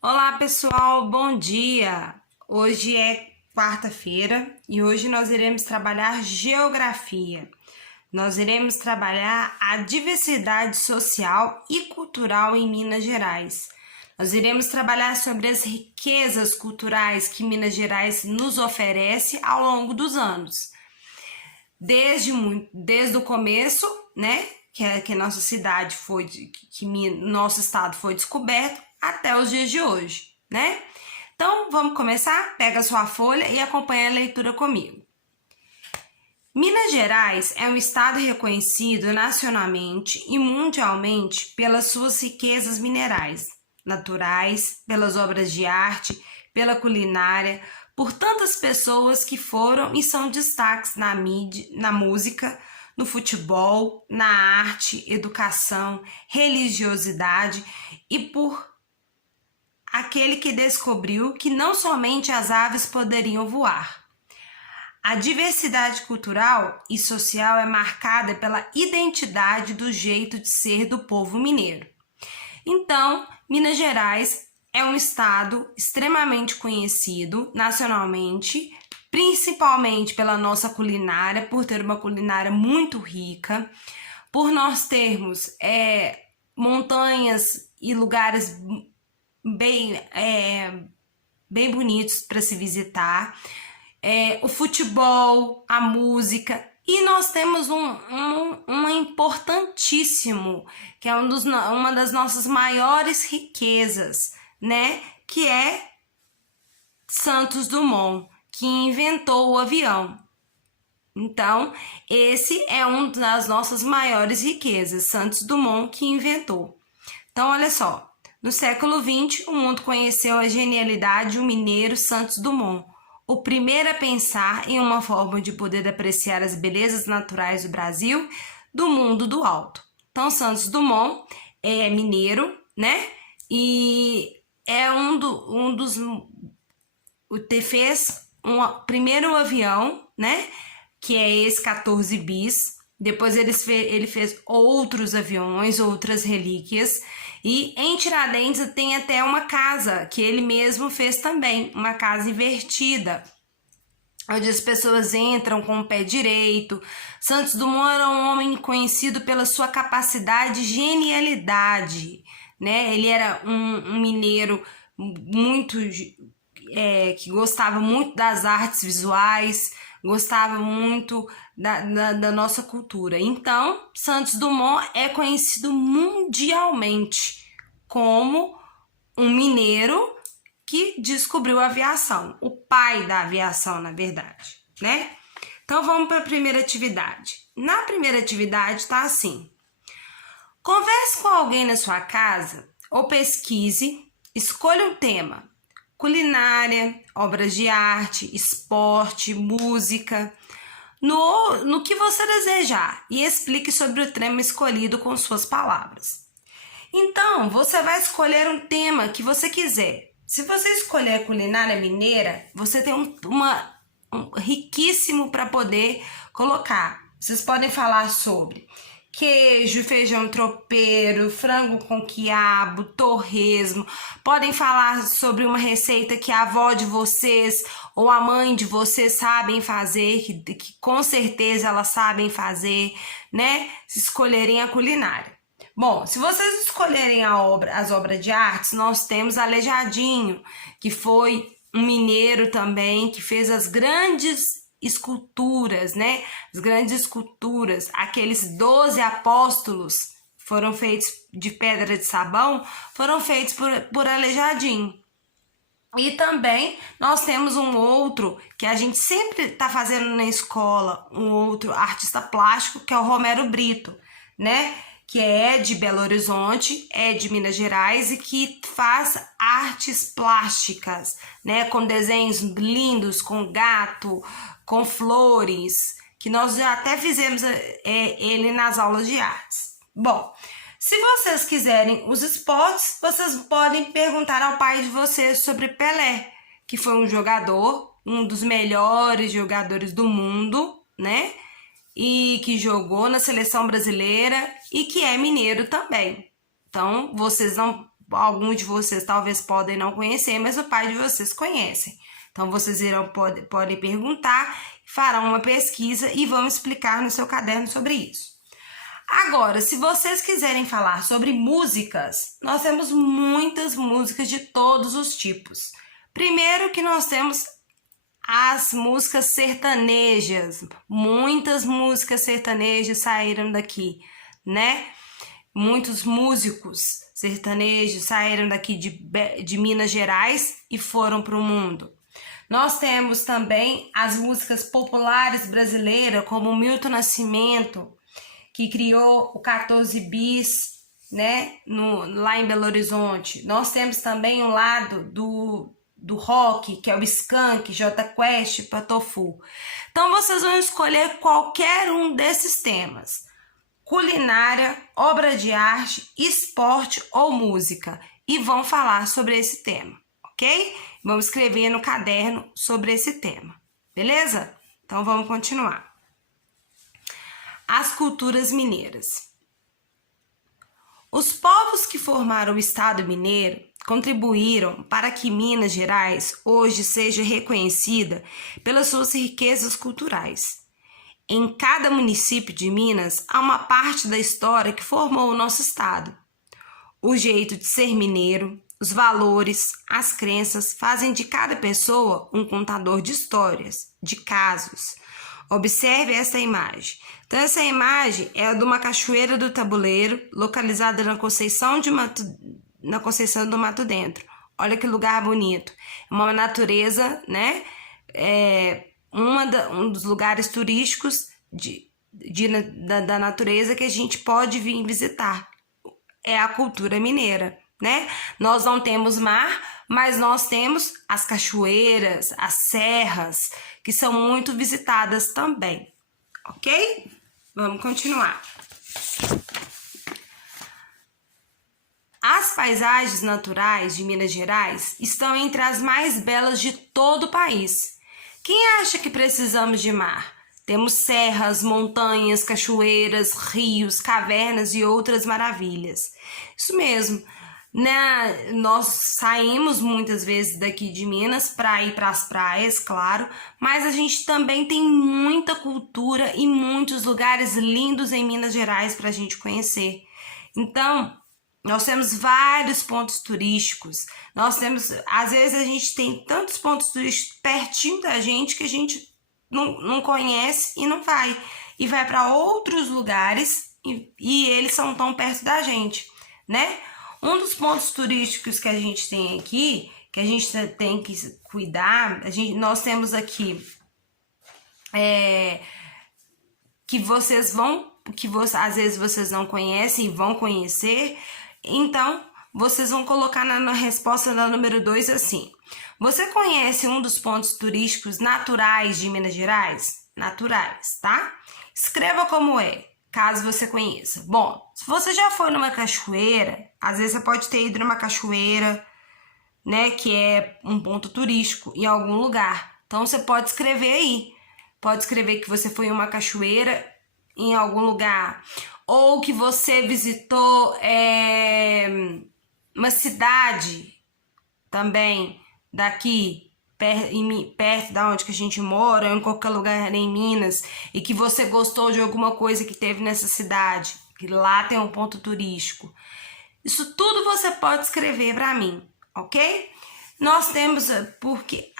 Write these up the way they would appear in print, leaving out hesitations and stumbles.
Olá pessoal, bom dia! Hoje é quarta-feira e hoje nós iremos trabalhar geografia. Nós iremos trabalhar a diversidade social e cultural em Minas Gerais. Nós iremos trabalhar sobre as riquezas culturais que Minas Gerais nos oferece ao longo dos anos. Desde o começo, né, que nossa cidade nosso estado foi descoberto, até os dias de hoje, né? Então, vamos começar? Pega a sua folha e acompanha a leitura comigo. Minas Gerais é um estado reconhecido nacionalmente e mundialmente pelas suas riquezas minerais, naturais, pelas obras de arte, pela culinária, por tantas pessoas que foram e são destaques na mídia, na música, no futebol, na arte, educação, religiosidade e por aquele que descobriu que não somente as aves poderiam voar. A diversidade cultural e social é marcada pela identidade do jeito de ser do povo mineiro. Então, Minas Gerais é um estado extremamente conhecido nacionalmente, principalmente pela nossa culinária, por ter uma culinária muito rica, por nós termos montanhas e lugares bem bonitos para se visitar, o futebol, a música, e nós temos um importantíssimo, que é uma das nossas maiores riquezas, né? Que é Santos Dumont, que inventou o avião. Então, esse é uma das nossas maiores riquezas, Santos Dumont que inventou. Então, olha só, no século XX, o mundo conheceu a genialidade do mineiro Santos Dumont, o primeiro a pensar em uma forma de poder apreciar as belezas naturais do Brasil, do mundo do alto. Então, Santos Dumont é mineiro, né? E é fez um primeiro avião, né? Que é esse 14 bis. Depois ele fez outros aviões, outras relíquias. E em Tiradentes tem até uma casa que ele mesmo fez também, uma casa invertida, onde as pessoas entram com o pé direito. Santos Dumont era um homem conhecido pela sua capacidade e genialidade, né? Ele era um mineiro muito que gostava muito das artes visuais, gostava muito da nossa cultura. Então, Santos Dumont é conhecido mundialmente como um mineiro que descobriu a aviação, o pai da aviação, na verdade, né? Então, vamos para a primeira atividade. Na primeira atividade está assim: converse com alguém na sua casa ou pesquise, escolha um tema: culinária, obras de arte, esporte, música, no que você desejar, e explique sobre o tema escolhido com suas palavras. Então, você vai escolher um tema que você quiser. Se você escolher culinária mineira, você tem um riquíssimo para poder colocar. Vocês podem falar sobre queijo, feijão tropeiro, frango com quiabo, torresmo. Podem falar sobre uma receita que a avó de vocês ou a mãe de vocês sabem fazer, que com certeza elas sabem fazer, né? Se escolherem a culinária. Bom, se vocês escolherem as obras de artes, nós temos Aleijadinho, que foi um mineiro também, que fez as grandes esculturas, né? As grandes esculturas, aqueles 12 apóstolos foram feitos de pedra de sabão, foram feitos por Aleijadinho. E também nós temos um outro que a gente sempre está fazendo na escola, um outro artista plástico, que é o Romero Brito, né? Que é de Belo Horizonte, é de Minas Gerais e que faz artes plásticas, né, com desenhos lindos, com gato, com flores, que nós já até fizemos ele nas aulas de artes. Bom, se vocês quiserem os esportes, vocês podem perguntar ao pai de vocês sobre Pelé, que foi um jogador, um dos melhores jogadores do mundo, né? E que jogou na seleção brasileira e que é mineiro também. Então, vocês não alguns de vocês talvez podem não conhecer, mas o pai de vocês conhecem. Então, vocês podem perguntar, farão uma pesquisa e vão explicar no seu caderno sobre isso. Agora, se vocês quiserem falar sobre músicas, nós temos muitas músicas de todos os tipos. Primeiro que nós temos as músicas sertanejas. Muitas músicas sertanejas saíram daqui, né? Muitos músicos sertanejos saíram daqui de Minas Gerais e foram para o mundo. Nós temos também as músicas populares brasileiras, como Milton Nascimento, que criou o 14 Bis, né, lá em Belo Horizonte. Nós temos também um lado do rock, que é o Skank, Jota Quest, Patofu. Então, vocês vão escolher qualquer um desses temas. Culinária, obra de arte, esporte ou música. E vão falar sobre esse tema, ok? Vamos escrever no caderno sobre esse tema, beleza? Então, vamos continuar. As culturas mineiras. Os povos que formaram o Estado mineiro contribuíram para que Minas Gerais hoje seja reconhecida pelas suas riquezas culturais. Em cada município de Minas há uma parte da história que formou o nosso estado. O jeito de ser mineiro, os valores, as crenças fazem de cada pessoa um contador de histórias, de casos. Observe essa imagem. Então, essa imagem é de uma cachoeira do Tabuleiro, localizada na Conceição do Mato Dentro. Olha que lugar bonito. É uma natureza, né? Um dos lugares turísticos da natureza que a gente pode vir visitar. É a cultura mineira, né? Nós não temos mar, mas nós temos as cachoeiras, as serras, que são muito visitadas também, ok? Vamos continuar. As paisagens naturais de Minas Gerais estão entre as mais belas de todo o país. Quem acha que precisamos de mar? Temos serras, montanhas, cachoeiras, rios, cavernas e outras maravilhas. Isso mesmo. Nós saímos muitas vezes daqui de Minas para ir para as praias, claro, mas a gente também tem muita cultura e muitos lugares lindos em Minas Gerais para a gente conhecer. Então, nós temos vários pontos turísticos. Às vezes a gente tem tantos pontos turísticos pertinho da gente que a gente não conhece e não vai. E vai para outros lugares e eles são tão perto da gente, né? Um dos pontos turísticos que a gente tem aqui, que a gente tem que cuidar, nós temos aqui às vezes vocês não conhecem e vão conhecer. Então, vocês vão colocar na resposta da número 2 assim. Você conhece um dos pontos turísticos naturais de Minas Gerais? Naturais, tá? Escreva como é, caso você conheça. Bom, se você já foi numa cachoeira, às vezes você pode ter ido numa cachoeira, né, que é um ponto turístico em algum lugar. Então, você pode escrever aí. Pode escrever que você foi em uma cachoeira em algum lugar. Ou que você visitou uma cidade também daqui, perto da onde que a gente mora, ou em qualquer lugar em Minas, e que você gostou de alguma coisa que teve nessa cidade, que lá tem um ponto turístico. Isso tudo você pode escrever para mim, ok? Nós temos, porque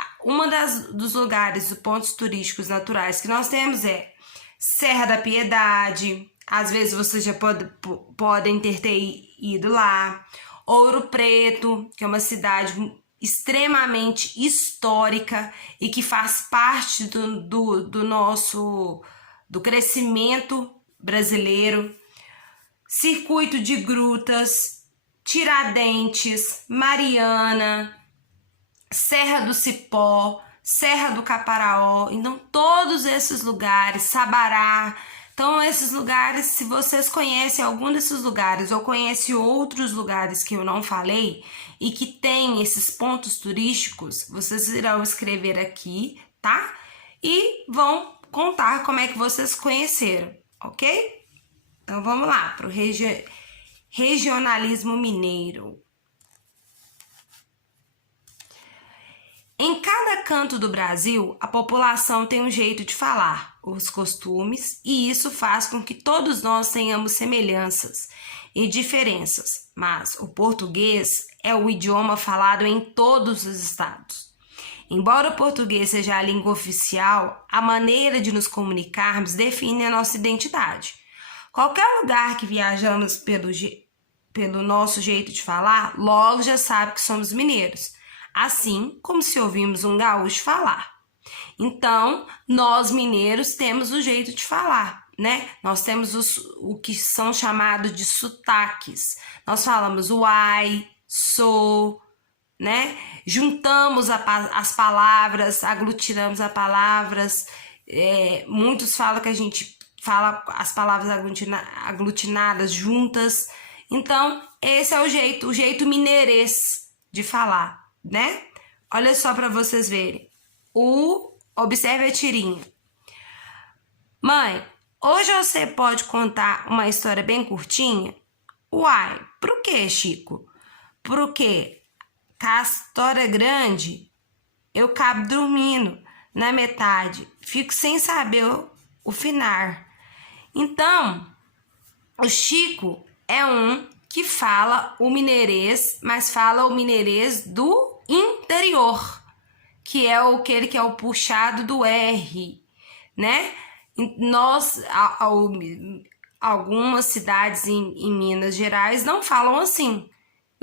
dos lugares, dos pontos turísticos naturais que nós temos é Serra da Piedade. Às vezes vocês já podem ter ido lá. Ouro Preto, que é uma cidade extremamente histórica e que faz parte do nosso crescimento brasileiro. Circuito de Grutas, Tiradentes, Mariana, Serra do Cipó, Serra do Caparaó. Então, todos esses lugares, Sabará. Então, esses lugares, se vocês conhecem algum desses lugares ou conhecem outros lugares que eu não falei e que tem esses pontos turísticos, vocês irão escrever aqui, tá? E vão contar como é que vocês conheceram, ok? Então, vamos lá para o regionalismo mineiro. canto do Brasil, a população tem um jeito de falar, os costumes, e isso faz com que todos nós tenhamos semelhanças e diferenças, mas o português é o idioma falado em todos os estados. Embora o português seja a língua oficial, a maneira de nos comunicarmos define a nossa identidade. Qualquer lugar que viajamos pelo nosso jeito de falar, logo já sabe que somos mineiros, assim como se ouvimos um gaúcho falar. Então, nós mineiros temos o jeito de falar, né? Nós temos o que são chamados de sotaques. Nós falamos uai, sou, né? Juntamos as palavras, aglutinamos as palavras. Muitos falam que a gente fala as palavras aglutinadas juntas. Então, esse é o jeito mineirês de falar, né? Olha só para vocês verem. Observe a tirinha. Mãe, hoje você pode contar uma história bem curtinha? Uai, por que, Chico? Porque a história grande, eu cabo dormindo na metade, fico sem saber o final. Então, o Chico é um que fala o mineirês, mas fala o mineirês do interior, que é aquele que é o puxado do R, né? Algumas cidades em Minas Gerais não falam assim,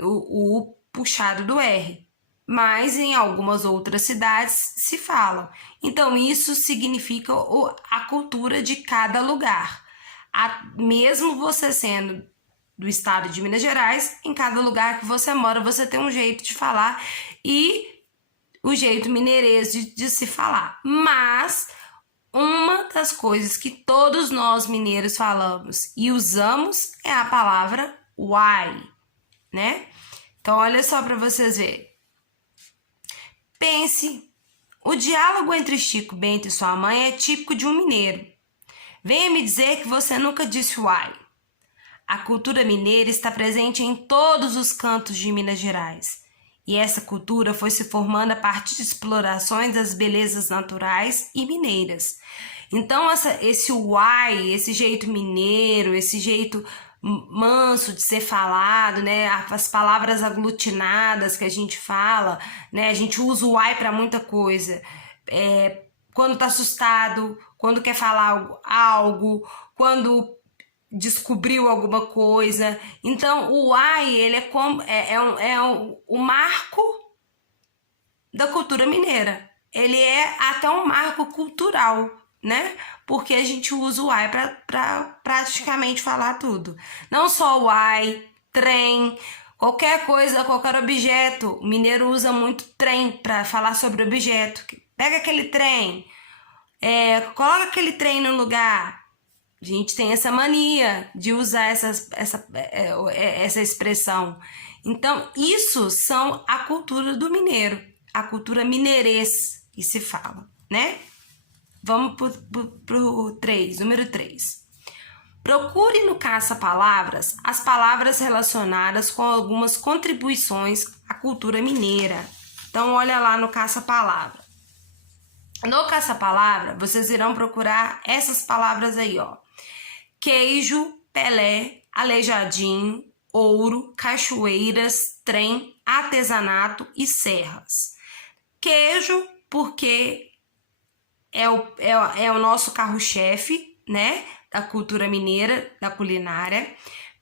o puxado do R, mas em algumas outras cidades se falam. Então, isso significa a cultura de cada lugar. Mesmo você sendo do estado de Minas Gerais, em cada lugar que você mora, você tem um jeito de falar e o jeito mineirês de se falar. Mas uma das coisas que todos nós mineiros falamos e usamos é a palavra uai, né? Então, olha só para vocês verem. Pense, o diálogo entre Chico Bento e sua mãe é típico de um mineiro. Venha me dizer que você nunca disse uai. A cultura mineira está presente em todos os cantos de Minas Gerais. E essa cultura foi se formando a partir de explorações das belezas naturais e mineiras. Então, esse uai, esse jeito mineiro, esse jeito manso de ser falado, né? As palavras aglutinadas que a gente fala, né? A gente usa o uai para muita coisa. Quando tá assustado, quando quer falar algo, quando descobriu alguma coisa. Então, o uai, ele o marco da cultura mineira. Ele é até um marco cultural, né? Porque a gente usa o uai para praticamente falar tudo. Não só o uai, trem, qualquer coisa, qualquer objeto. O mineiro usa muito trem para falar sobre objeto. Pega aquele trem, coloca aquele trem no lugar. A gente tem essa mania de usar essa expressão. Então, isso são a cultura do mineiro, a cultura mineirês que se fala, né? Vamos pro 3, número 3. Procure no caça-palavras as palavras relacionadas com algumas contribuições à cultura mineira. Então, olha lá no caça-palavra. No caça-palavra, vocês irão procurar essas palavras aí, ó. Queijo, Pelé, aleijadinho, ouro, cachoeiras, trem, artesanato e serras. Queijo, porque é o nosso carro-chefe, né? Da cultura mineira, da culinária.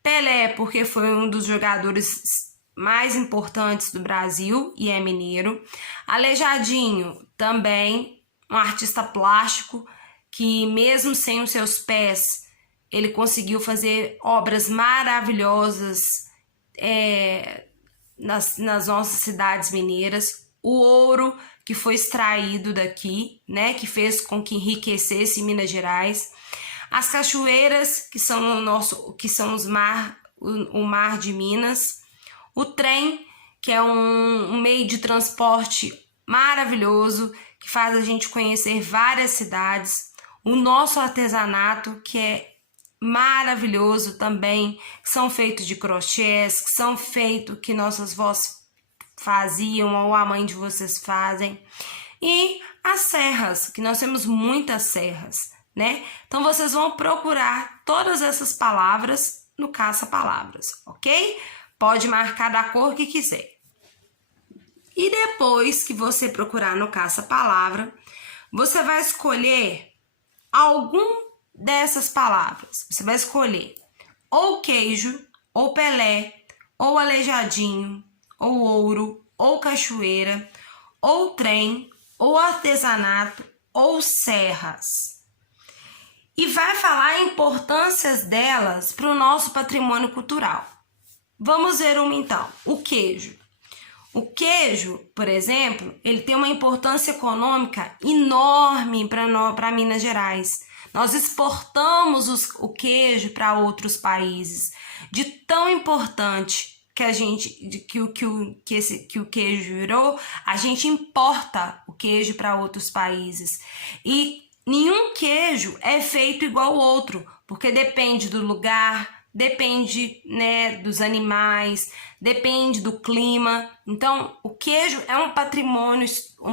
Pelé, porque foi um dos jogadores mais importantes do Brasil e é mineiro. Aleijadinho, também um artista plástico que, mesmo sem os seus pés, ele conseguiu fazer obras maravilhosas nas nossas cidades mineiras. O ouro que foi extraído daqui, né, que fez com que enriquecesse Minas Gerais. As cachoeiras, que são o mar de Minas. O trem, que é um meio de transporte maravilhoso, que faz a gente conhecer várias cidades. O nosso artesanato, que é maravilhoso também, que são feitos de crochês, que são feitos que nossas vós faziam ou a mãe de vocês fazem. e as serras, que nós temos muitas serras, né? Então, vocês vão procurar todas essas palavras no caça-palavras, ok? Pode marcar da cor que quiser. E depois que você procurar no caça-palavra, você vai escolher algum dessas palavras. Você vai escolher ou queijo, ou Pelé, ou aleijadinho, ou ouro, ou cachoeira, ou trem, ou artesanato, ou serras. E vai falar a importância delas para o nosso patrimônio cultural. Vamos ver uma então, o queijo. O queijo, por exemplo, ele tem uma importância econômica enorme para Minas Gerais. Nós exportamos o queijo para outros países. De tão importante que o queijo virou, a gente importa o queijo para outros países. E nenhum queijo é feito igual ao outro, porque depende do lugar, depende, né, dos animais, depende do clima. Então, o queijo é um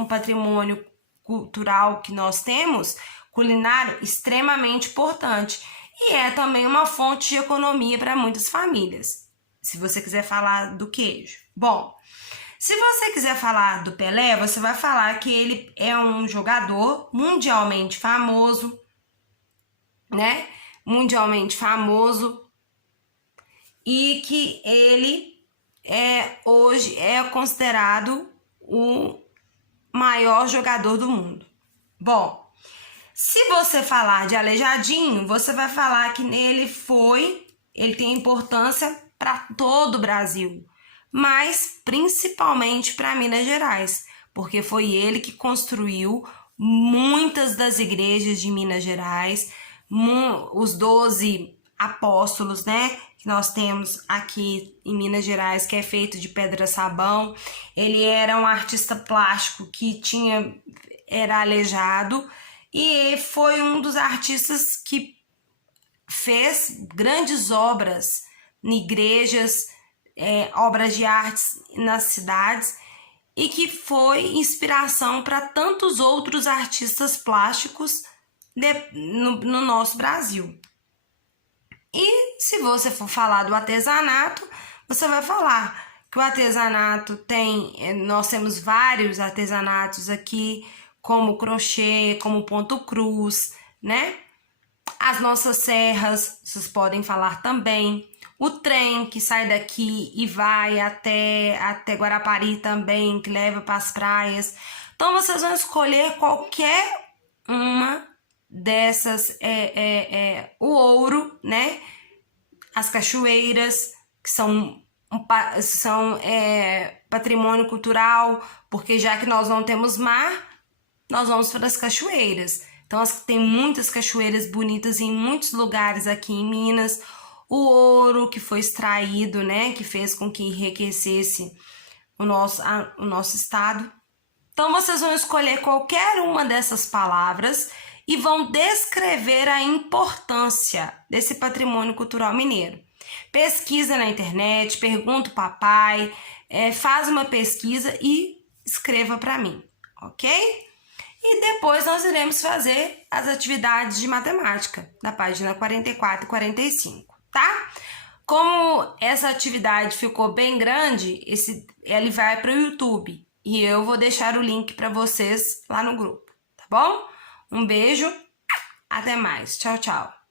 patrimônio cultural que nós temos, culinário, extremamente importante. E é também uma fonte de economia para muitas famílias, se você quiser falar do queijo. Bom, se você quiser falar do Pelé, você vai falar que ele é um jogador mundialmente famoso, né? Mundialmente famoso, e que ele hoje é considerado o maior jogador do mundo. Bom, se você falar de Aleijadinho, você vai falar que ele tem importância para todo o Brasil, mas principalmente para Minas Gerais, porque foi ele que construiu muitas das igrejas de Minas Gerais, os 12 apóstolos, né, que nós temos aqui em Minas Gerais, que é feito de pedra-sabão. Ele era um artista plástico que era aleijado, e foi um dos artistas que fez grandes obras em igrejas, obras de artes nas cidades, e que foi inspiração para tantos outros artistas plásticos no nosso Brasil. E se você for falar do artesanato, você vai falar que o artesanato nós temos vários artesanatos aqui, como crochê, como ponto cruz, né? As nossas serras, vocês podem falar também. O trem que sai daqui e vai até Guarapari também, que leva para as praias. Então, vocês vão escolher qualquer uma dessas, o ouro, né? As cachoeiras, que são patrimônio cultural, porque já que nós não temos mar, nós vamos para as cachoeiras. Então, tem muitas cachoeiras bonitas em muitos lugares aqui em Minas. O ouro que foi extraído, né, que fez com que enriquecesse o nosso estado. Então, vocês vão escolher qualquer uma dessas palavras e vão descrever a importância desse patrimônio cultural mineiro. Pesquisa na internet, pergunta o papai, faz uma pesquisa e escreva para mim, ok? E depois nós iremos fazer as atividades de matemática, na página 44 e 45, tá? Como essa atividade ficou bem grande, ele vai para o YouTube. E eu vou deixar o link para vocês lá no grupo, tá bom? Um beijo, até mais. Tchau, tchau.